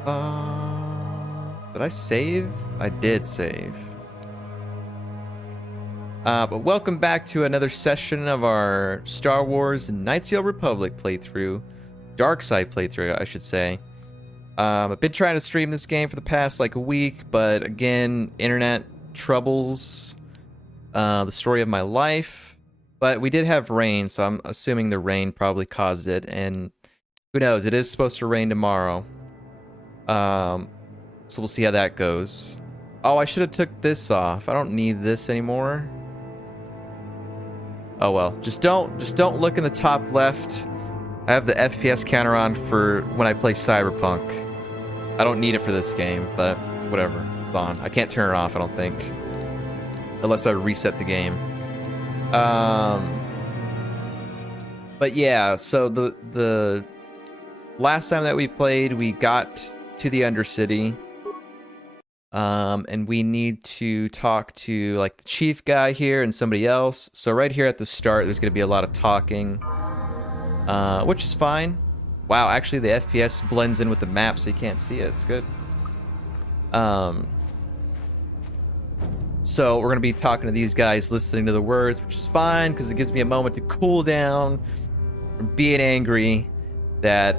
Did I save? I did save. But welcome back to another session of our Star Wars Knights of the Old Republic playthrough. Dark Side playthrough, I should say. I've been trying to stream this game for the past like a week, but again, internet troubles. The story of my life. But we did have rain, so I'm assuming the rain probably caused it. And who knows, it is supposed to rain tomorrow. So we'll see how that goes. Oh, I should have took this off. I don't need this anymore. Oh well, just don't look in the top left. I have the FPS counter on for when I play Cyberpunk. I don't need it for this game, but whatever, it's on. I can't turn it off, I don't think, unless I reset the game. But yeah, so the last time that we played, we got to the Undercity. And we need to talk to like the chief guy here and somebody else. So right here at the start, there's going to be a lot of talking, which is fine. Wow, actually the FPS blends in with the map, so you can't see it. It's good. So we're going to be talking to these guys, listening to the words, which is fine because it gives me a moment to cool down from being angry that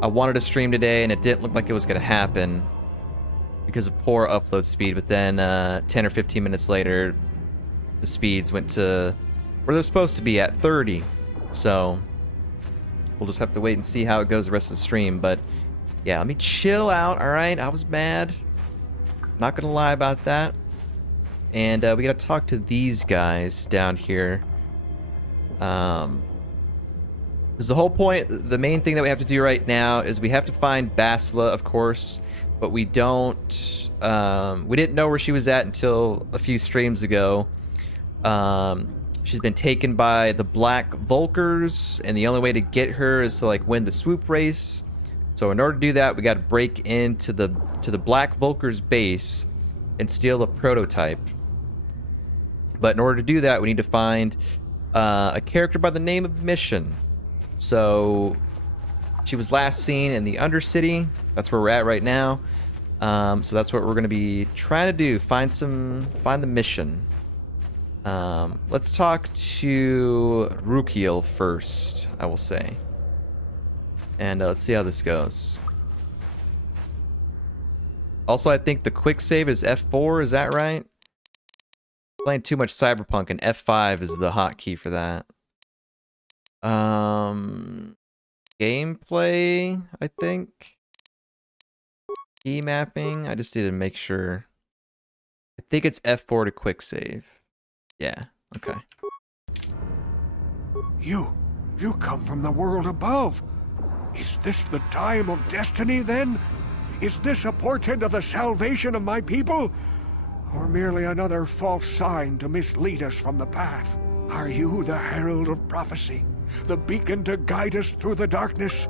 I wanted to stream today and it didn't look like it was going to happen because of poor upload speed. But then 10 or 15 minutes later, the speeds went to where they're supposed to be at 30. So we'll just have to wait and see how it goes the rest of the stream. But yeah, let me chill out, all right? I was mad. Not going to lie about that. And we got to talk to these guys down here. Because the whole point, the main thing that we have to do right now is we have to find Basila, of course. But we don't, we didn't know where she was at until a few streams ago. She's been taken by the Black Vulkars, and the only way to get her is to like win the swoop race. So in order to do that, we got to break into the Black Vulkars base and steal a prototype. But in order to do that, we need to find a character by the name of Mission. So she was last seen in the Undercity. That's where we're at right now. So that's what we're going to be trying to do. Find the mission. Let's talk to Rukil first, I will say. And let's see how this goes. Also, I think the quick save is F4. Is that right? Playing too much Cyberpunk, and F5 is the hotkey for that. Gameplay, I think. Key mapping. I just need to make sure. I think it's F4 to quick save. Yeah, okay. You come from the world above. Is this the time of destiny then? Is this a portent of the salvation of my people? Or merely another false sign to mislead us from the path? Are you the herald of prophecy? The beacon to guide us through the darkness?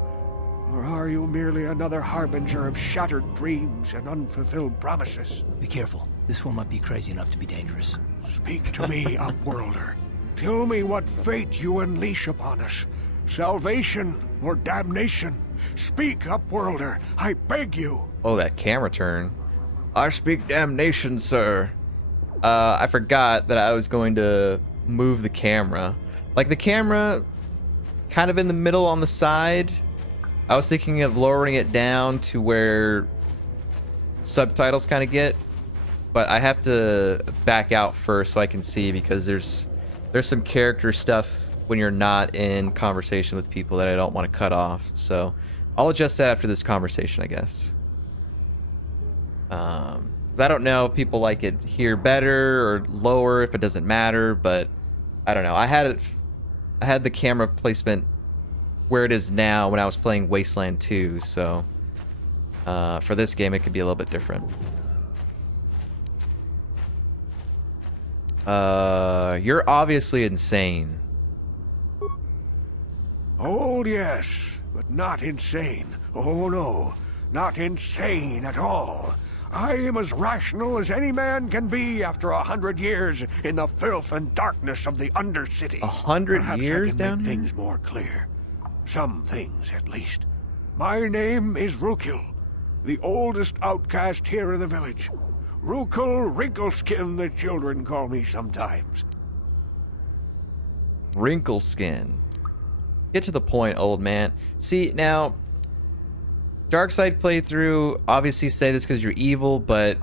Or are you merely another harbinger of shattered dreams and unfulfilled promises? Be careful. This one might be crazy enough to be dangerous. Speak to me, Upworlder. Tell me what fate you unleash upon us. Salvation or damnation? Speak, Upworlder. I beg you. Oh, that camera turn. I speak damnation, sir. I forgot that I was going to move the camera. Like the camera kind of in the middle on the side. I was thinking of lowering it down to where subtitles kind of get, but I have to back out first so I can see, because there's some character stuff when you're not in conversation with people that I don't want to cut off. So I'll adjust that after this conversation, I guess. 'Cause I don't know if people like it here better or lower, if it doesn't matter, but I don't know. I had the camera placement where it is now when I was playing Wasteland 2, so for this game it could be a little bit different. You're obviously insane. Oh, yes, but not insane. Oh, no, not insane at all. I am as rational as any man can be after 100 years in the filth and darkness of the Undercity. 100 years down here? Things more clear. Some things, at least. My name is Rukil. the oldest outcast here in the village. Rukil Wrinkleskin, the children call me sometimes. Wrinkleskin. Get to the point, old man. See, now, Darkside playthrough, obviously say this because you're evil, but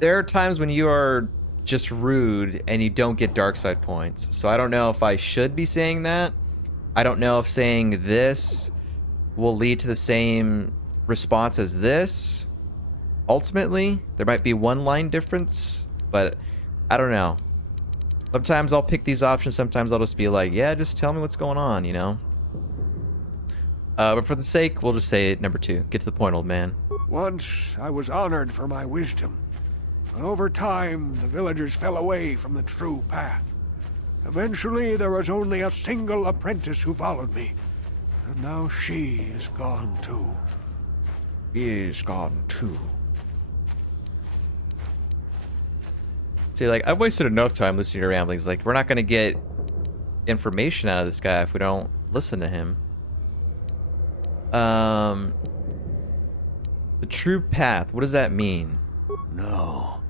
there are times when you are just rude and you don't get Darkside points. So I don't know if I should be saying that. I don't know if saying this will lead to the same response as this. Ultimately, there might be one line difference, but I don't know. Sometimes I'll pick these options, sometimes I'll just be like, yeah, just tell me what's going on, you know? But for the sake, we'll just say it, number 2. Get to the point, old man. Once I was honored for my wisdom, but over time the villagers fell away from the true path. Eventually there was only a single apprentice who followed me, and now she is gone too. Is gone too. See, like, I've wasted enough time listening to ramblings. Like, we're not gonna get information out of this guy if we don't listen to him. The true path, what does that mean? No,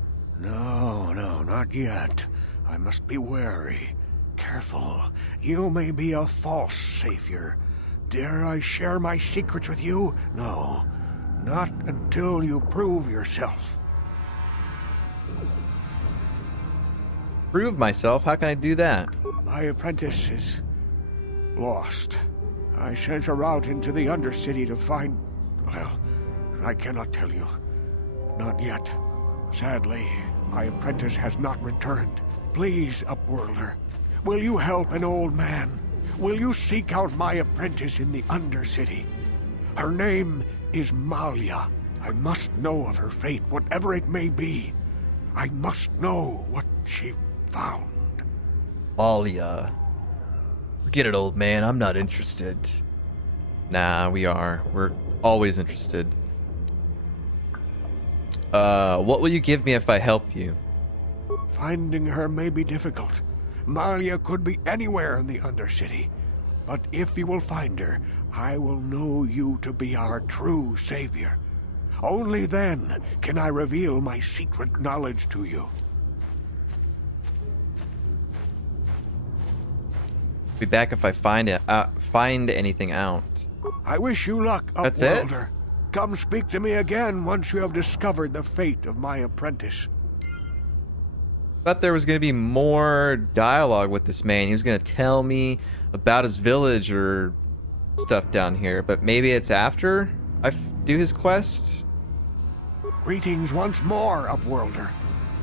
not yet. I must be wary. Careful. You may be a false savior. Dare I share my secrets with you? No, not until you prove yourself. Prove myself? How can I do that? My apprentice is lost. I sent her out into the Undercity to find... Well, I cannot tell you. Not yet. Sadly, my apprentice has not returned. Please, Upworlder, will you help an old man? Will you seek out my apprentice in the Undercity? Her name is Malia. I must know of her fate, whatever it may be. I must know what she found. Malia. Forget it, old man. I'm not interested. Nah, we are. We're always interested. What will you give me if I help you? Finding her may be difficult. Malia could be anywhere in the Undercity. But if you will find her, I will know you to be our true savior. Only then can I reveal my secret knowledge to you. Be back if I find anything out. I wish you luck, That's it? Upworlder. Come speak to me again once you have discovered the fate of my apprentice. Thought there was going to be more dialogue with this man. He was going to tell me about his village or stuff down here, but maybe it's after I do his quest. Greetings once more, Upworlder.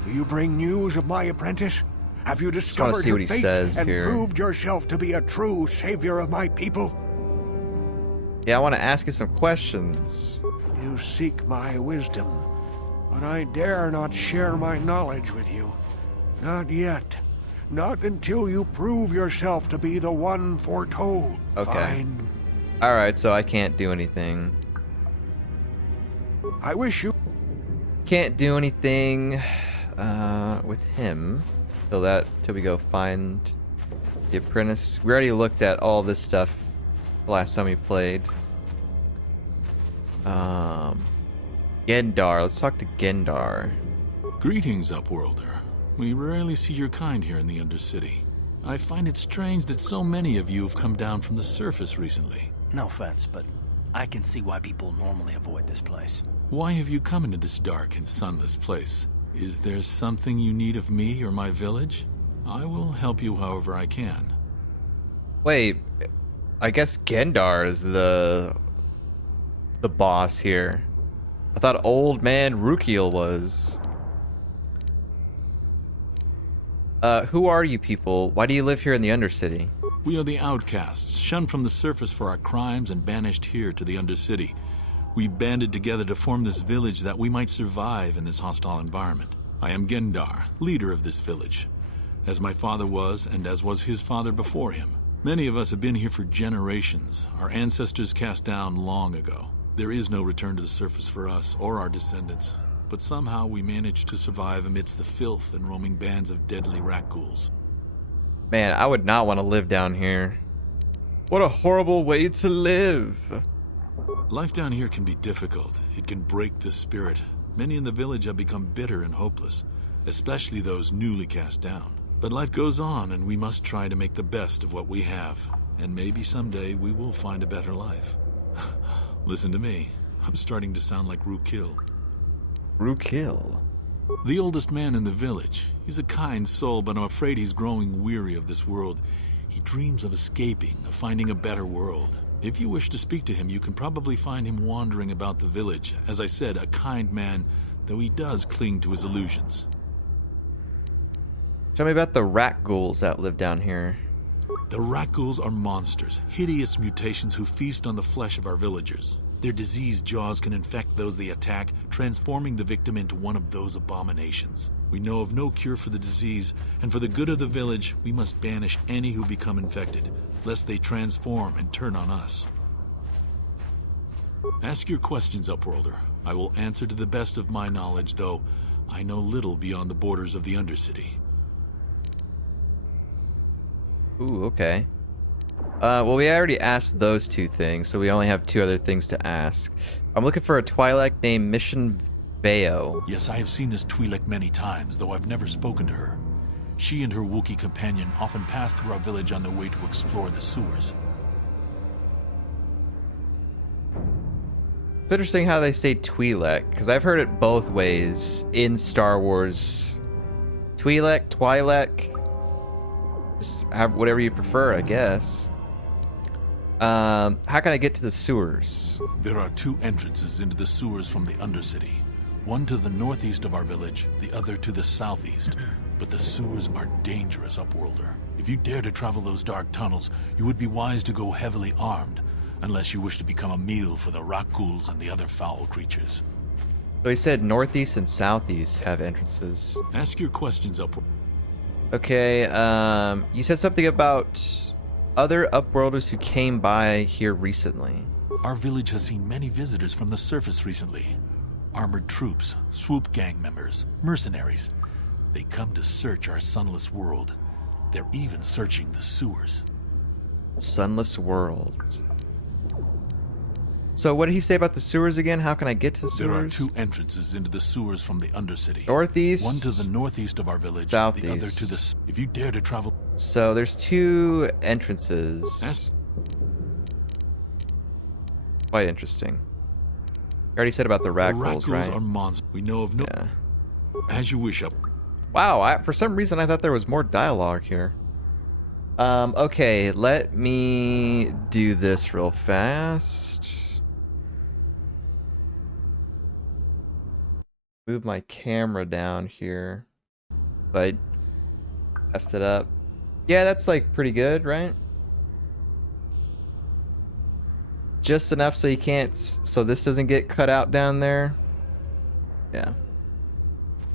Do you bring news of my apprentice? Have you wanna discovered see her what he fate says and here. proved yourself to be a true savior of my people? Yeah, I want to ask you some questions. You seek my wisdom, but I dare not share my knowledge with you. Not yet. Not until you prove yourself to be the one foretold. Okay. Fine. Alright, so I can't do anything. I wish you... Can't do anything with him till we go find the apprentice. We already looked at all this stuff the last time we played. Gendar. Let's talk to Gendar. Greetings, Upworlder. We rarely see your kind here in the Undercity. I find it strange that so many of you have come down from the surface recently. No offense, but I can see why people normally avoid this place. Why have you come into this dark and sunless place? Is there something you need of me or my village? I will help you however I can. Wait, I guess Gendar is the boss here. I thought old man Rukil was. Who are you people? Why do you live here in the Undercity? We are the outcasts, shunned from the surface for our crimes and banished here to the Undercity. We banded together to form this village that we might survive in this hostile environment. I am Gendar, leader of this village, as my father was and as was his father before him. Many of us have been here for generations, our ancestors cast down long ago. There is no return to the surface for us or our descendants, but somehow we managed to survive amidst the filth and roaming bands of deadly rat ghouls. Man, I would not want to live down here. What a horrible way to live. Life down here can be difficult. It can break the spirit. Many in the village have become bitter and hopeless, especially those newly cast down. But life goes on, and we must try to make the best of what we have. And maybe someday we will find a better life. Listen to me. I'm starting to sound like Rukil. Rukil? The oldest man in the village. He's a kind soul, but I'm afraid he's growing weary of this world. He dreams of escaping, of finding a better world. If you wish to speak to him, you can probably find him wandering about the village. As I said, a kind man, though he does cling to his illusions. Tell me about the rat ghouls that live down here. The rat ghouls are monsters, hideous mutations who feast on the flesh of our villagers. Their diseased jaws can infect those they attack, transforming the victim into one of those abominations. We know of no cure for the disease, and for the good of the village, we must banish any who become infected, lest they transform and turn on us. Ask your questions, Upworlder. I will answer to the best of my knowledge, though I know little beyond the borders of the Undercity. Ooh, okay. Well, we already asked those two things, so we only have two other things to ask. I'm looking for a Twi'lek named Mission Vao. Yes, I have seen this Twi'lek many times, though I've never spoken to her. She and her Wookiee companion often pass through our village on their way to explore the sewers. It's interesting how they say Twi'lek, because I've heard it both ways in Star Wars. Twi'lek. Just have whatever you prefer, I guess. How can I get to the sewers? There are two entrances into the sewers from the Undercity. One to the northeast of our village, the other to the southeast. But the sewers are dangerous, Upworlder. If you dare to travel those dark tunnels, you would be wise to go heavily armed, unless you wish to become a meal for the rock ghouls and the other foul creatures. So he said northeast and southeast have entrances. Ask your questions, Upworlder. Okay, you said something about other Upworlders who came by here recently. Our village has seen many visitors from the surface recently. Armored troops, swoop gang members, mercenaries. They come to search our sunless world. They're even searching the sewers. Sunless world. So what did he say about the sewers again? How can I get to the sewers? There are two entrances into the sewers from the Undercity. Northeast. One to the northeast of our village, Southeast. the other to the... If you dare to travel... So there's two entrances. Quite interesting. You already said about the rat ghouls, right? are monsters. We know of no... Yeah. As you wish, up. Wow, for some reason I thought there was more dialogue here. Okay, let me do this real fast. Move my camera down here. I effed it up. Yeah, that's like pretty good, right? Just enough so you can't, so this doesn't get cut out down there. Yeah.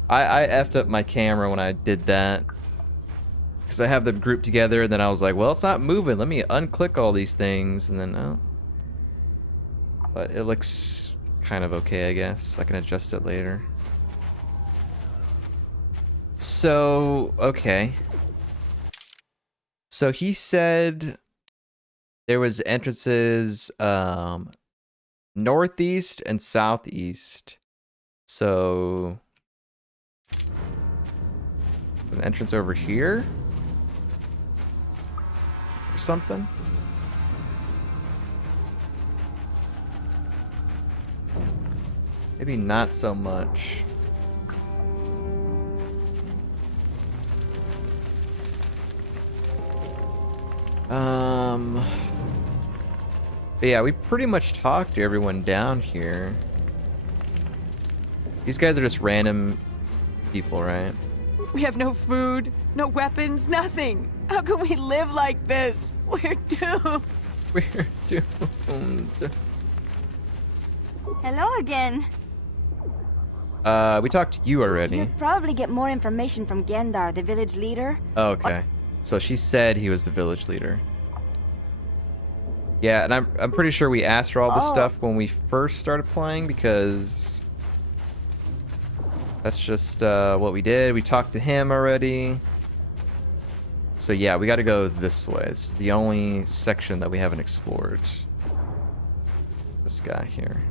I effed up my camera when I did that. Because I have them grouped together, and then I was like, well, it's not moving. Let me unclick all these things, and then, oh. But it looks kind of okay, I guess. I can adjust it later. So, okay. So he said there was entrances northeast and southeast. So an entrance over here or something. Maybe not so much. But yeah, we pretty much talked to everyone down here. These guys are just random people, right? We have no food, no weapons, nothing. How can we live like this? We're doomed. We're doomed. Hello again. We talked to you already. You'd probably get more information from Gendar, the village leader. Okay. So she said he was the village leader. Yeah, and I'm pretty sure we asked her all this stuff when we first started playing, because that's just what we did. We talked to him already. So yeah, we got to go this way. This is the only section that we haven't explored. This guy here.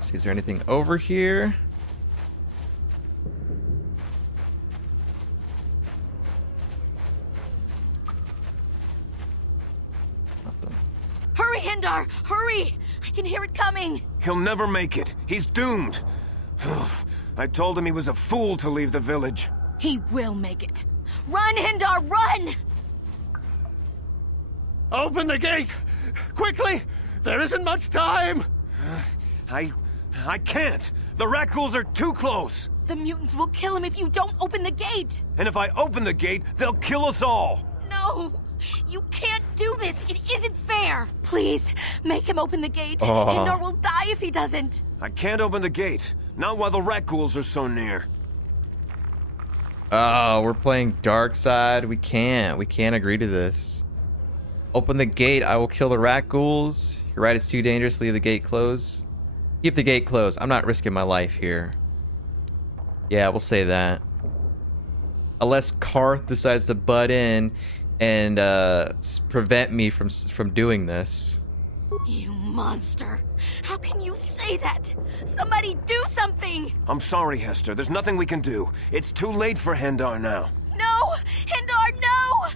See, is there anything over here? Nothing. Hurry, Gendar! Hurry! I can hear it coming! He'll never make it. He's doomed. I told him he was a fool to leave the village. He will make it. Run, Gendar, run! Open the gate! Quickly! There isn't much time! I can't. The Rakghouls are too close. The mutants will kill him if you don't open the gate! And if I open the gate, they'll kill us all. No! You can't do this! It isn't fair! Please, make him open the gate. Oh. Gendar will die if he doesn't. I can't open the gate. Not while the Rakghouls are so near. Oh, we're playing dark side. We can't agree to this. Open the gate. I will kill the rat ghouls. You're right, it's too dangerous. Leave the gate closed. Keep the gate closed. I'm not risking my life here. Yeah, we'll say that. Unless Karth decides to butt in and prevent me from doing this. You monster! How can you say that? Somebody do something! I'm sorry, Hester. There's nothing we can do. It's too late for Gendar now. No! Gendar, no!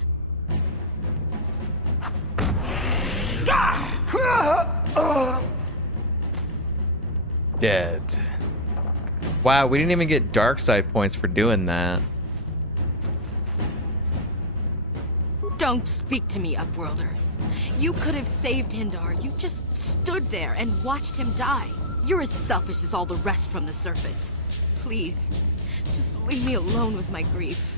Dead. Wow, we didn't even get dark side points for doing that. Don't speak to me, Upworlder. You could have saved Gendar. You just stood there and watched him die. You're as selfish as all the rest from the surface. Please, just leave me alone with my grief.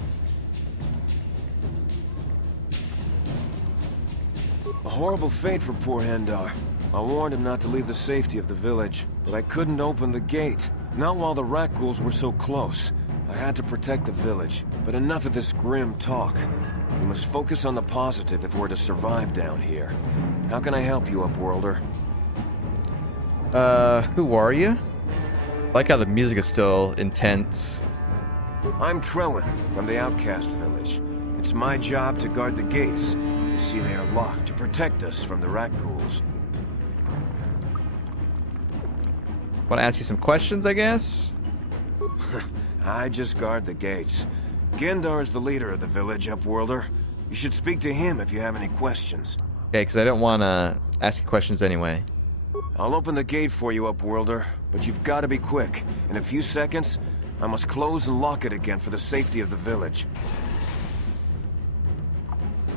A horrible fate for poor Gendar. I warned him not to leave the safety of the village, but I couldn't open the gate. Not while the Rakghouls were so close. I had to protect the village, but enough of this grim talk. We must focus on the positive if we're to survive down here. How can I help you, Upworlder? Who are you? I like how the music is still intense. I'm Trellin, from the Outcast Village. It's my job to guard the gates. You see, they are locked to protect us from the Rakghouls. Want to ask you some questions, I guess? I just guard the gates. Gendar is the leader of the village, Upworlder. You should speak to him if you have any questions. Okay, because I don't want to ask you questions anyway. I'll open the gate for you, Upworlder, but you've got to be quick. In a few seconds, I must close and lock it again for the safety of the village.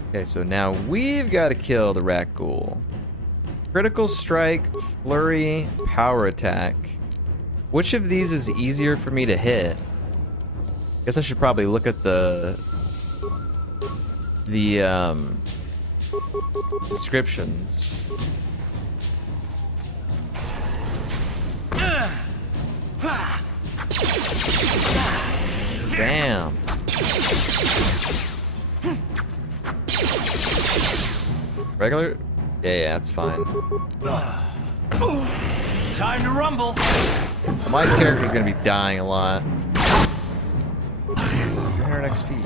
Okay, so now we've got to kill the rat ghoul. Critical strike, flurry, power attack. Which of these is easier for me to hit? Guess I should probably look at the descriptions. Damn. Regular? Yeah, that's fine. Time to rumble. So my character's gonna be dying a lot. 300 XP.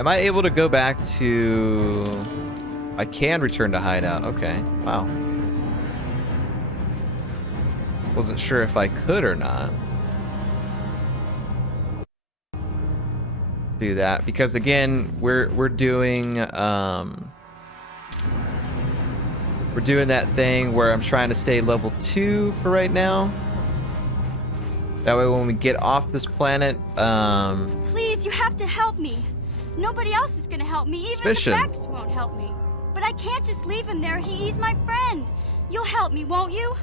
Am I able to go back to... I can return to hideout. Okay. Wow. Wasn't sure if I could or not. Do that because again we're doing that thing where I'm trying to stay level 2 for right now. That way when we get off this planet, Please, you have to help me. Nobody else is gonna help me. Even Suspicion. the Rex won't help me. But I can't just leave him there. He's my friend. You'll help me, won't you?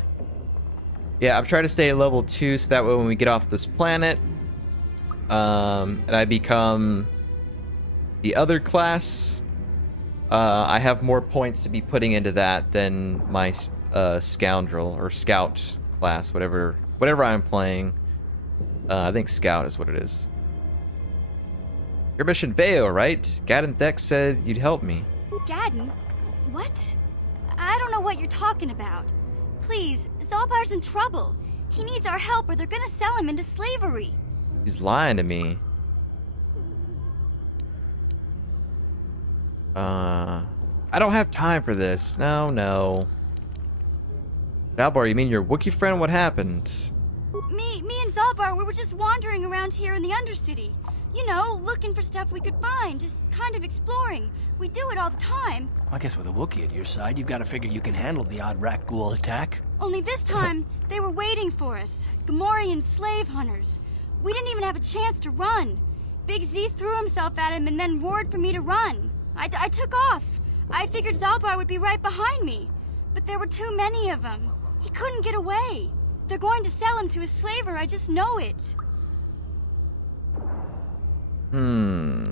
yeah, I'm trying to stay at level 2 so that way when we get off this planet, and I become The other class, I have more points to be putting into that than my scoundrel or scout class, whatever I'm playing. I think scout is what it is. You're Mission Vao, right? Gadden Thex said you'd help me. Gadden? What? I don't know what you're talking about. Please, Zalbar's in trouble. He needs our help or they're gonna sell him into slavery. He's lying to me. I don't have time for this. No. Zalbar, you mean your Wookiee friend? What happened? Me and Zalbar, we were just wandering around here in the Undercity. You know, looking for stuff we could find, just kind of exploring. We do it all the time. I guess with a Wookiee at your side, you've got to figure you can handle the odd rat ghoul attack. Only this time, they were waiting for us. Gamorrean slave hunters. We didn't even have a chance to run. Big Z threw himself at him and then roared for me to run. I took off. I figured Zalbar would be right behind me. But there were too many of them. He couldn't get away. They're going to sell him to a slaver, I just know it. Do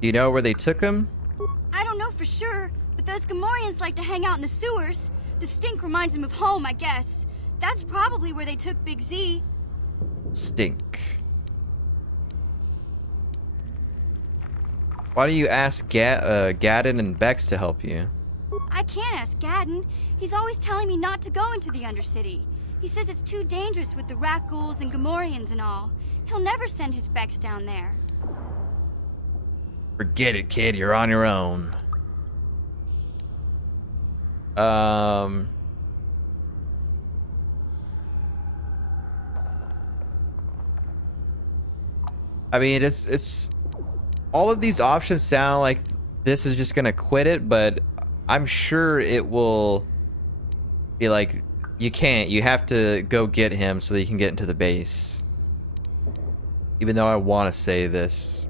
you know where they took him? I don't know for sure, but those Gamorreans like to hang out in the sewers. The stink reminds them of home, I guess. That's probably where they took Big Z. Stink. Why don't you ask Gadden and Bex to help you? I can't ask Gadden. He's always telling me not to go into the Undercity. He says it's too dangerous with the rat ghouls and Gamorreans and all. He'll never send his Bex down there. Forget it, kid. You're on your own. I mean, it's all of these options sound like this is just gonna quit it, but I'm sure it will be like, you can't. You have to go get him so that you can get into the base. Even though I want to say this.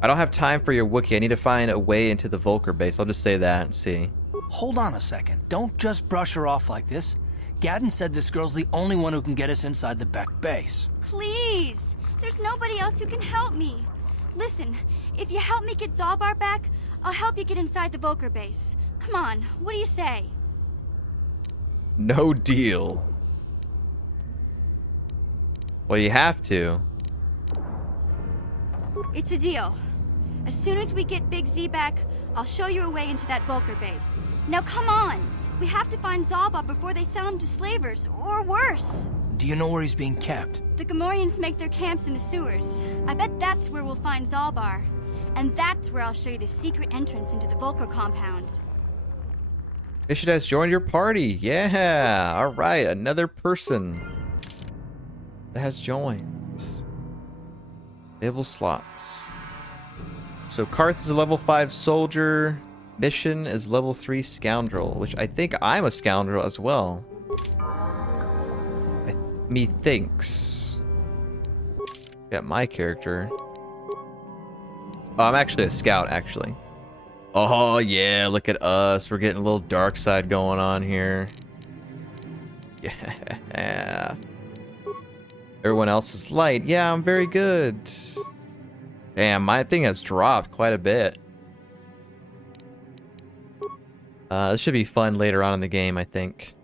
I don't have time for your Wookiee. I need to find a way into the Volker base. I'll just say that and see. Hold on a second. Don't just brush her off like this. Gadden said this girl's the only one who can get us inside the Beck base. Please! There's nobody else who can help me. Listen, if you help me get Zalbar back, I'll help you get inside the Volker base. Come on, what do you say? No deal. Well, you have to. It's a deal. As soon as we get Big Z back, I'll show you a way into that Volker base. Now come on! We have to find Zalbar before they sell him to slavers, or worse. Do you know where he's being kept? The Gamorreans make their camps in the sewers. I bet that's where we'll find Zalbar. And that's where I'll show you the secret entrance into the Volker compound. Mission has joined your party. Yeah. All right. Another person that has joined. Available slots. So Karth is a level 5 soldier. Mission is level 3 scoundrel, which I think I'm a scoundrel as well. Methinks. Got my character. Oh, I'm actually a scout, actually. Oh, yeah, look at us. We're getting a little dark side going on here. Yeah. Everyone else is light. Yeah, I'm very good. Damn, my thing has dropped quite a bit. This should be fun later on in the game, I think.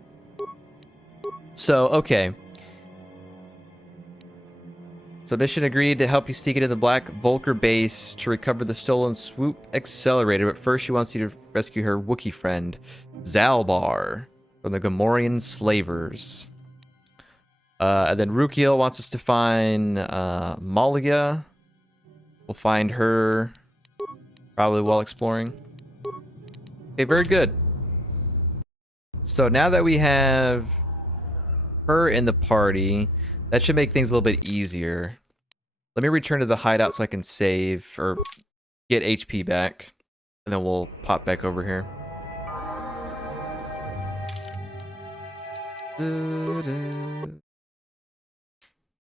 So, okay. So Mission agreed to help you sneak into the Black Volker base to recover the stolen swoop accelerator, but first she wants you to rescue her Wookiee friend, Zalbar, from the Gamorrean slavers. And then Rukil wants us to find Malia. We'll find her probably while exploring. Okay, very good. So now that we have her in the party, that should make things a little bit easier. Let me return to the hideout so I can save or get HP back. And then we'll pop back over here.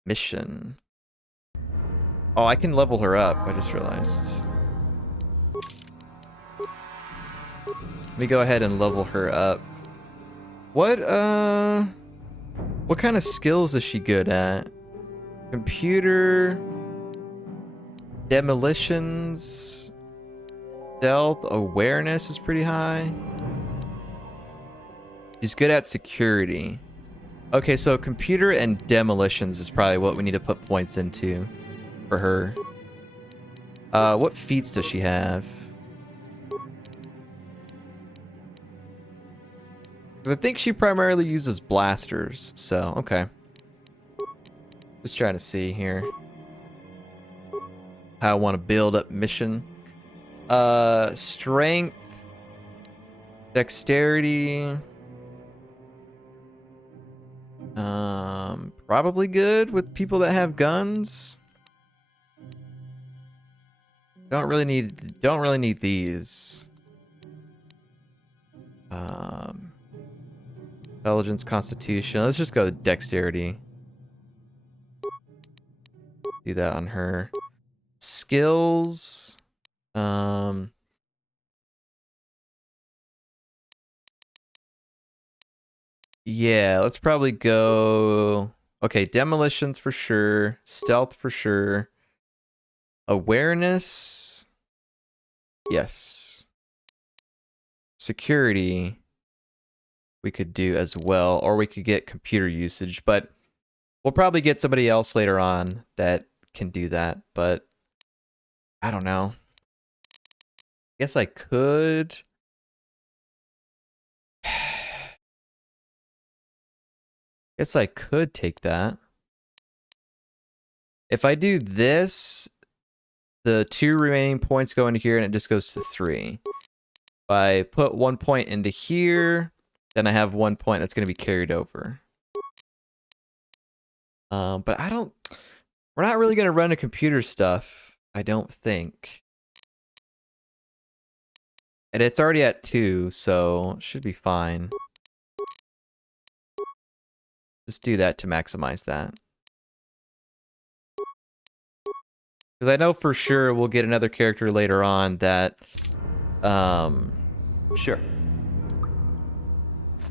Mission. Oh, I can level her up. I just realized. Let me go ahead and level her up. What, What kind of skills is she good at? Computer, demolitions, stealth, awareness is pretty high. She's good at security. Okay, so computer and demolitions is probably what we need to put points into for her. What feats does she have? Because I think she primarily uses blasters, so okay. Just trying to see here how I want to build up Mission. Strength, dexterity. Probably good with people that have guns. Don't really need these. Intelligence, constitution. Let's just go to dexterity. Do that on her. Skills. Yeah, let's probably go. Okay, demolitions for sure. Stealth for sure. Awareness. Yes. Security. We could do as well, or we could get computer usage, but we'll probably get somebody else later on that can do that, but I don't know. Guess I could. Guess I could take that. If I do this, the 2 remaining points go into here and it just goes to 3. If I put 1 point into here, then I have 1 point that's going to be carried over. But we're not really going to run a computer stuff, I don't think. And it's already at 2, so it should be fine. Just do that to maximize that. Because I know for sure we'll get another character later on that, Sure.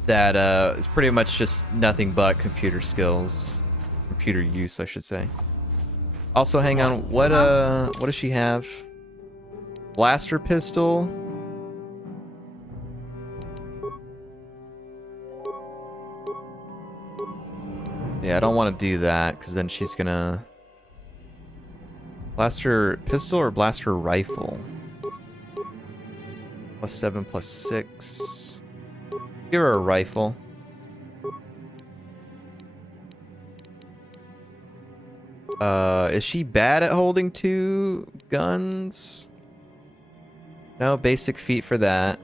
that is pretty much just nothing but computer skills. Computer use, I should say. Also, hang on, what does she have? Blaster pistol? Yeah, I don't want to do that, because then she's gonna... Blaster pistol or blaster rifle? +7, +6. Give her a rifle. Is she bad at holding 2 guns? No, basic feat for that.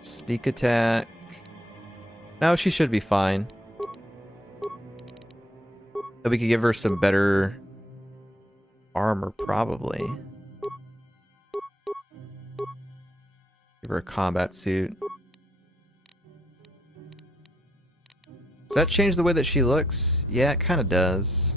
Sneak attack. No, she should be fine. So we could give her some better armor, probably. Give her a combat suit. Does that change the way that she looks? Yeah, it kind of does.